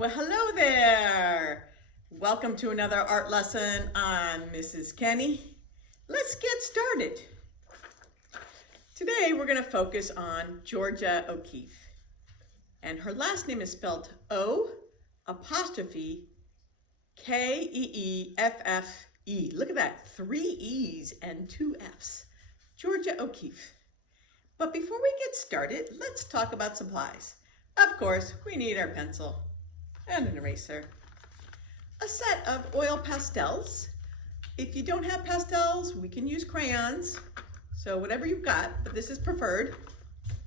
Well, hello there. Welcome to another art lesson on Mrs. Kenny. Let's get started. Today we're going to focus on Georgia O'Keeffe. And her last name is spelled O''Keeffe. Look at that, 3 E's and 2 F's. Georgia O'Keeffe. But before we get started, let's talk about supplies. Of course, we need our pencil and an eraser, a set of oil pastels. If you don't have pastels, we can use crayons. So whatever you've got, but this is preferred.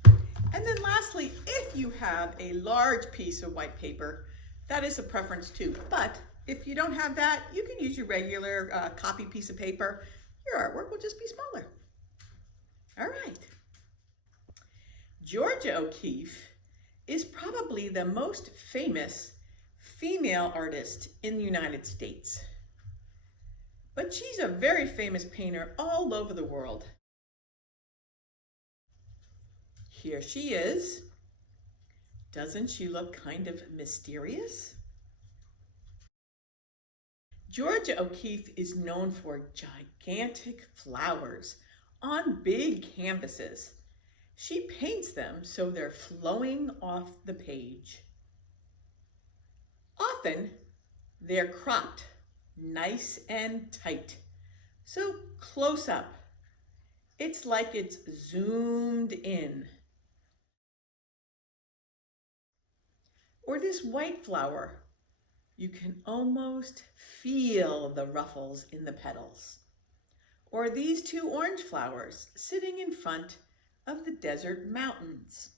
And then lastly, if you have a large piece of white paper, that is a preference too. But if you don't have that, you can use your regular copy piece of paper. Your artwork will just be smaller. All right. Georgia O'Keeffe is probably the most famous female artist in the United States. But she's a very famous painter all over the world. Here she is. Doesn't she look kind of mysterious? Georgia O'Keeffe is known for gigantic flowers on big canvases. She paints them so they're flowing off the page. Often, they're cropped nice and tight, so close up. It's like it's zoomed in. Or this white flower, you can almost feel the ruffles in the petals. Or these 2 orange flowers sitting in front of the desert mountains.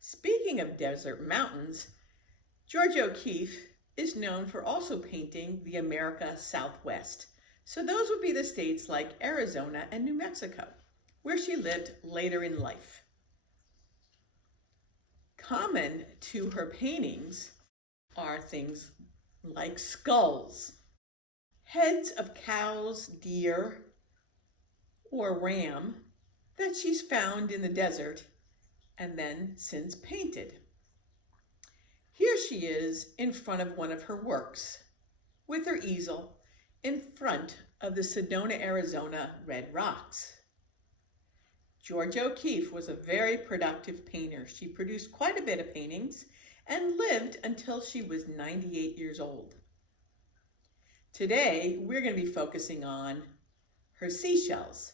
Speaking of desert mountains, Georgia O'Keeffe is known for also painting the America Southwest. So those would be the states like Arizona and New Mexico, where she lived later in life. Common to her paintings are things like skulls, heads of cows, deer, or ram that she's found in the desert and then since painted. Here she is in front of one of her works with her easel in front of the Sedona, Arizona red rocks. Georgia O'Keeffe was a very productive painter. She produced quite a bit of paintings and lived until she was 98 years old. Today, we're going to be focusing on her seashells,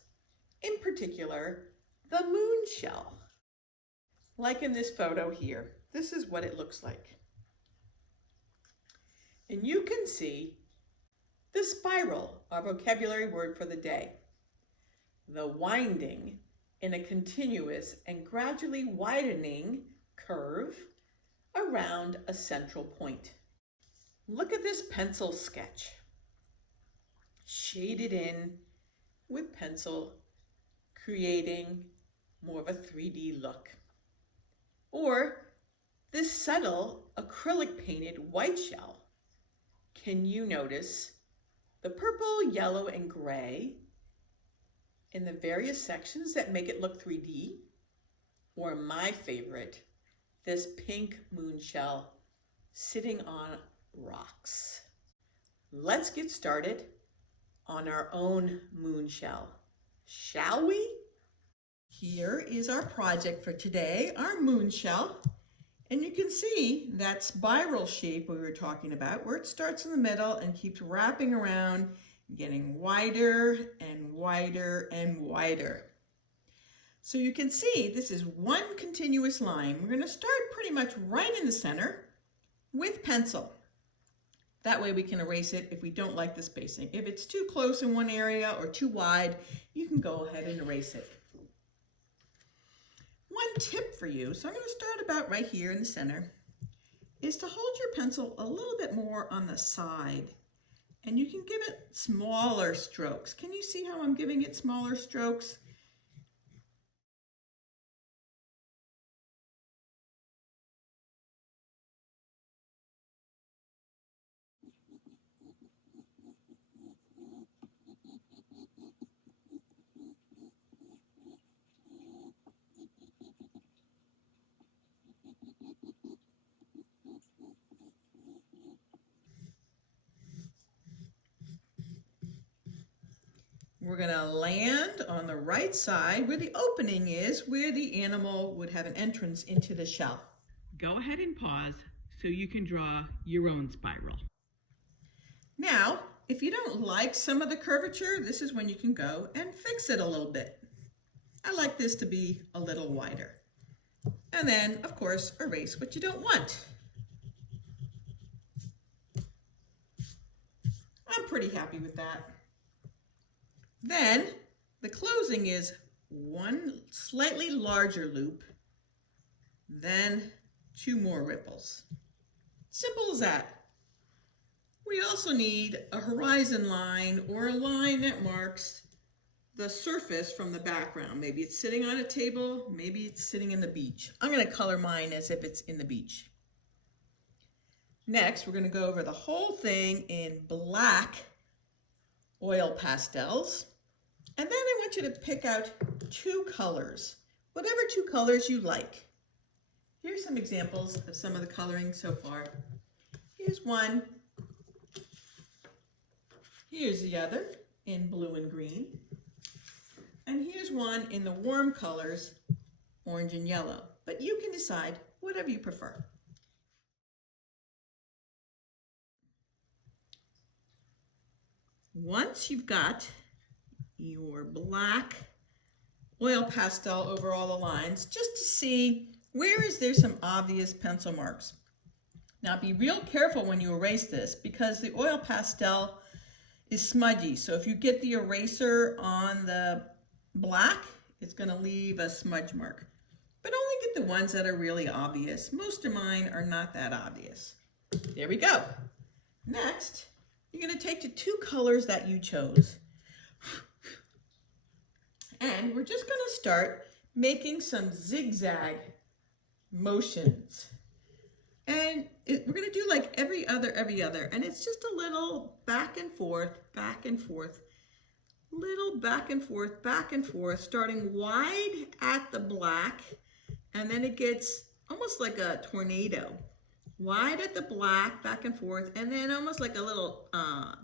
in particular, the moon shell. Like in this photo here, this is what it looks like. And you can see the spiral, our vocabulary word for the day. The winding in a continuous and gradually widening curve around a central point. Look at this pencil sketch. Shaded in with pencil, creating more of a 3D look. Or this subtle acrylic painted white shell. Can you notice the purple, yellow, and gray in the various sections that make it look 3D? Or my favorite, this pink moon shell sitting on rocks. Let's get started on our own moon shell, shall we? Here is our project for today, our moon shell. And you can see that spiral shape we were talking about, where it starts in the middle and keeps wrapping around, getting wider and wider and wider. So you can see this is one continuous line. We're going to start pretty much right in the center with pencil. That way we can erase it if we don't like the spacing. If it's too close in one area or too wide, you can go ahead and erase it. One tip for you, so I'm going to start about right here in the center, is to hold your pencil a little bit more on the side. And you can give it smaller strokes. Can you see how I'm giving it smaller strokes? we're going to land on the right side where the opening is, where the animal would have an entrance into the shell. Go ahead and pause so you can draw your own spiral. Now, if you don't like some of the curvature, this is when you can go and fix it a little bit. I like this to be a little wider. And then, of course, erase what you don't want. I'm pretty happy with that. Then, the closing is one slightly larger loop, then 2 more ripples. Simple as that. We also need a horizon line or a line that marks the surface from the background. Maybe it's sitting on a table, maybe it's sitting in the beach. I'm going to color mine as if it's in the beach. Next, we're going to go over the whole thing in black oil pastels. And then I want you to pick out 2 colors, whatever 2 colors you like. Here's some examples of some of the coloring so far. Here's one. Here's the other in blue and green. And here's one in the warm colors, orange and yellow. But you can decide whatever you prefer. Once you've got your black oil pastel over all the lines, just to see where is there some obvious pencil marks. Now be real careful when you erase this because the oil pastel is smudgy. So if you get the eraser on the black, it's going to leave a smudge mark. But only get the ones that are really obvious. Most of mine are not that obvious. There we go. Next, you're going to take the 2 colors that you chose. And we're just going to start making some zigzag motions. And we're going to do like every other. And it's just a little back and forth, little back and forth, starting wide at the black. And then it gets almost like a tornado. Wide at the black, back and forth, and then almost like a little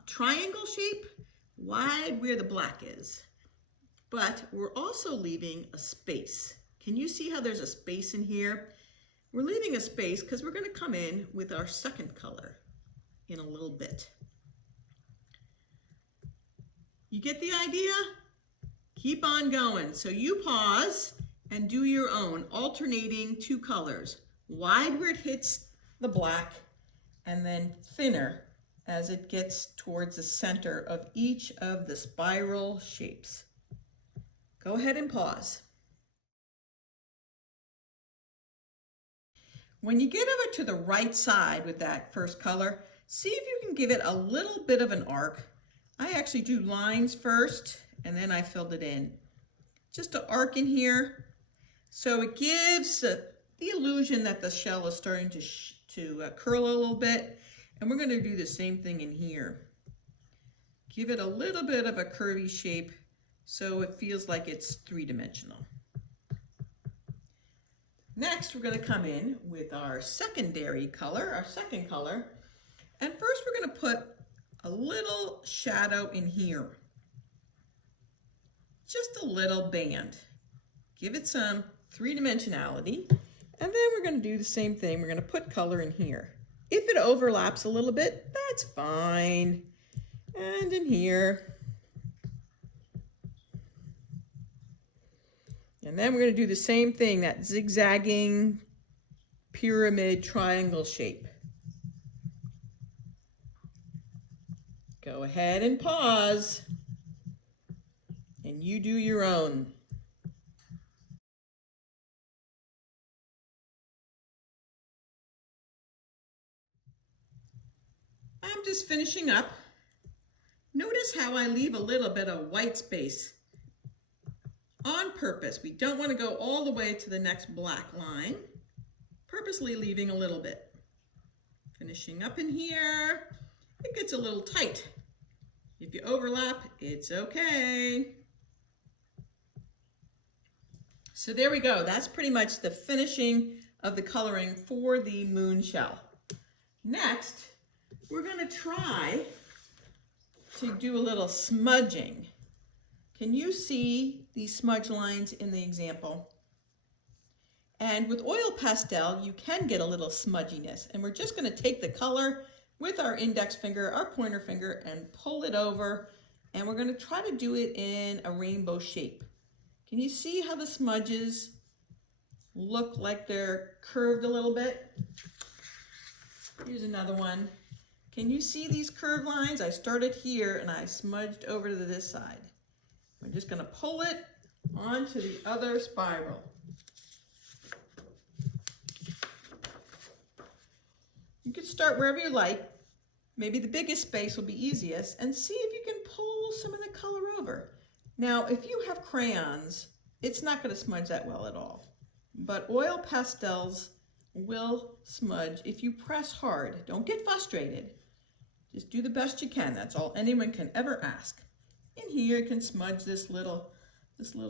triangle shape, wide where the black is. But we're also leaving a space. Can you see how there's a space in here? We're leaving a space because we're going to come in with our second color in a little bit. You get the idea? Keep on going. So you pause and do your own, alternating 2 colors. Wide where it hits the black, and then thinner as it gets towards the center of each of the spiral shapes. Go ahead and pause. When you get over to the right side with that first color, see if you can give it a little bit of an arc. I actually do lines first, and then I filled it in. Just an arc in here, so it gives the illusion that the shell is starting to curl a little bit, and we're going to do the same thing in here. Give it a little bit of a curvy shape so it feels like it's 3-dimensional. Next, we're going to come in with our secondary color, our second color, and first we're going to put a little shadow in here. Just a little band. Give it some 3-dimensionality. And then we're going to do the same thing. We're going to put color in here. If it overlaps a little bit, that's fine. And in here. And then we're going to do the same thing, that zigzagging pyramid triangle shape. Go ahead and pause. And you do your own. I'm just finishing up. Notice how I leave a little bit of white space on purpose. We don't want to go all the way to the next black line. Purposely leaving a little bit. Finishing up in here. It gets a little tight. If you overlap, it's okay. So there we go. That's pretty much the finishing of the coloring for the moon shell. Next, we're going to try to do a little smudging. Can you see these smudge lines in the example? And with oil pastel, you can get a little smudginess. And we're just going to take the color with our index finger, our pointer finger, and pull it over. And we're going to try to do it in a rainbow shape. Can you see how the smudges look like they're curved a little bit? Here's another one. Can you see these curved lines? I started here and I smudged over to this side. We're just going to pull it onto the other spiral. You can start wherever you like. Maybe the biggest space will be easiest, and see if you can pull some of the color over. Now, if you have crayons, it's not going to smudge that well at all. But oil pastels will smudge if you press hard. Don't get frustrated. Just do the best you can. That's all anyone can ever ask. And here you can smudge this little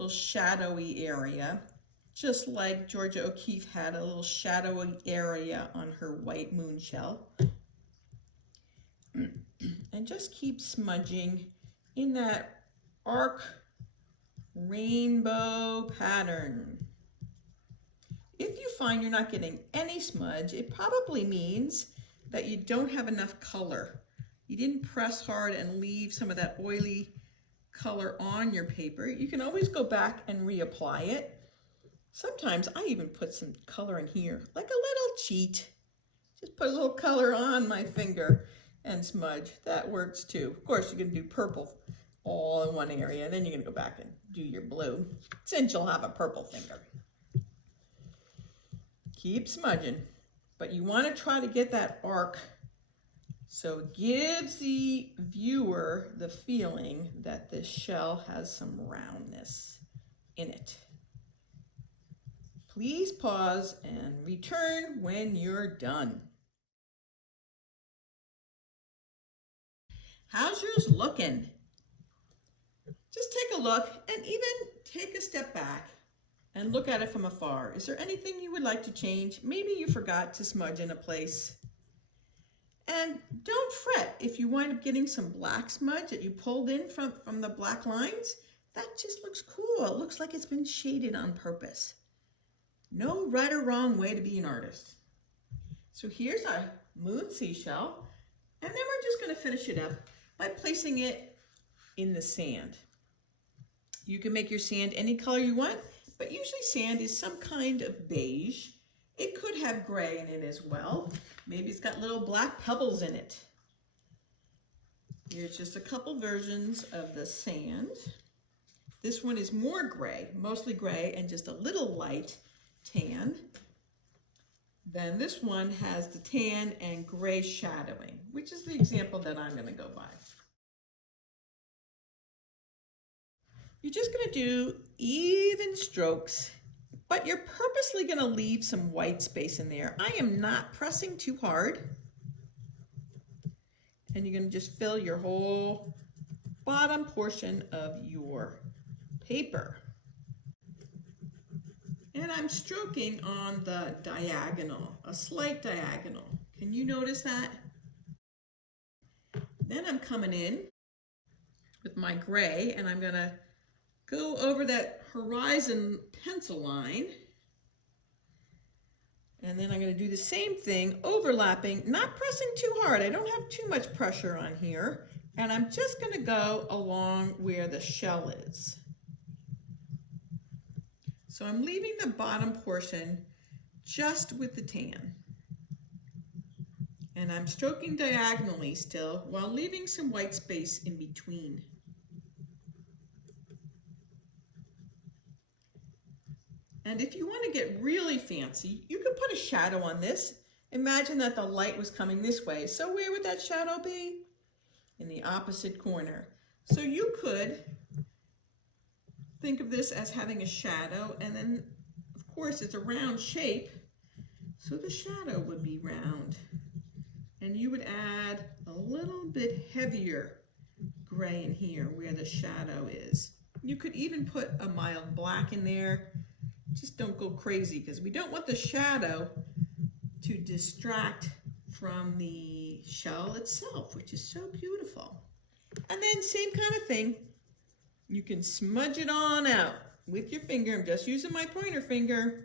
shadowy area, just like Georgia O'Keeffe had a little shadowy area on her white moon shell. And just keep smudging in that arc rainbow pattern. If you find you're not getting any smudge, it probably means that you don't have enough color. You didn't press hard and leave some of that oily color on your paper. You can always go back and reapply it. Sometimes I even put some color in here, like a little cheat. Just put a little color on my finger and smudge. That works too. Of course, you can do purple all in one area, and then you're gonna go back and do your blue, since you'll have a purple finger. Keep smudging, but you want to try to get that arc so it gives the viewer the feeling that this shell has some roundness in it. Please pause and return when you're done. How's yours looking? Just take a look and even take a step back and look at it from afar. Is there anything you would like to change? Maybe you forgot to smudge in a place. And don't fret if you wind up getting some black smudge that you pulled in from the black lines. That just looks cool. It looks like it's been shaded on purpose. No right or wrong way to be an artist. So here's our moon seashell, and then we're just going to finish it up by placing it in the sand. You can make your sand any color you want, but usually sand is some kind of beige. It could have gray in it as well. Maybe it's got little black pebbles in it. Here's just a couple versions of the sand. This one is more gray, mostly gray, and just a little light tan. Then this one has the tan and gray shadowing, which is the example that I'm going to go by. You're just going to do even strokes, but you're purposely going to leave some white space in there. I am not pressing too hard. And you're going to just fill your whole bottom portion of your paper. And I'm stroking on the diagonal, a slight diagonal. Can you notice that? Then I'm coming in with my gray, and I'm going to go over that horizon pencil line. And then I'm going to do the same thing, overlapping, not pressing too hard. I don't have too much pressure on here. And I'm just going to go along where the shell is. So I'm leaving the bottom portion just with the tan. And I'm stroking diagonally still while leaving some white space in between. And if you want to get really fancy, you could put a shadow on this. Imagine that the light was coming this way. So where would that shadow be? In the opposite corner. So you could think of this as having a shadow, and then of course it's a round shape, so the shadow would be round. And you would add a little bit heavier gray in here where the shadow is. You could even put a mild black in there. Just don't go crazy, because we don't want the shadow to distract from the shell itself, which is so beautiful. And then same kind of thing. You can smudge it on out with your finger. I'm just using my pointer finger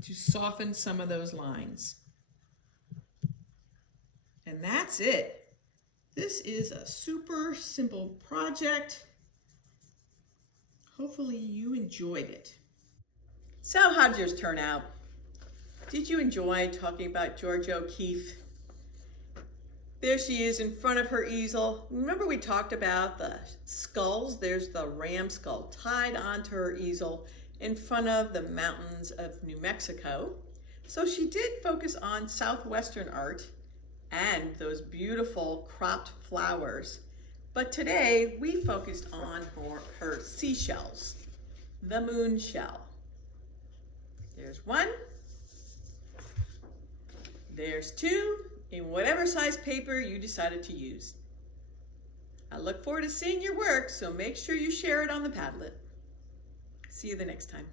to soften some of those lines. And that's it. This is a super simple project. Hopefully you enjoyed it. So how'd yours turn out? Did you enjoy talking about Georgia O'Keeffe? There she is in front of her easel. Remember we talked about the skulls? There's the ram skull tied onto her easel in front of the mountains of New Mexico. So she did focus on Southwestern art and those beautiful cropped flowers. But today we focused on her seashells, the moon shell. There's one, there's two, in whatever size paper you decided to use. I look forward to seeing your work, so make sure you share it on the Padlet. See you the next time.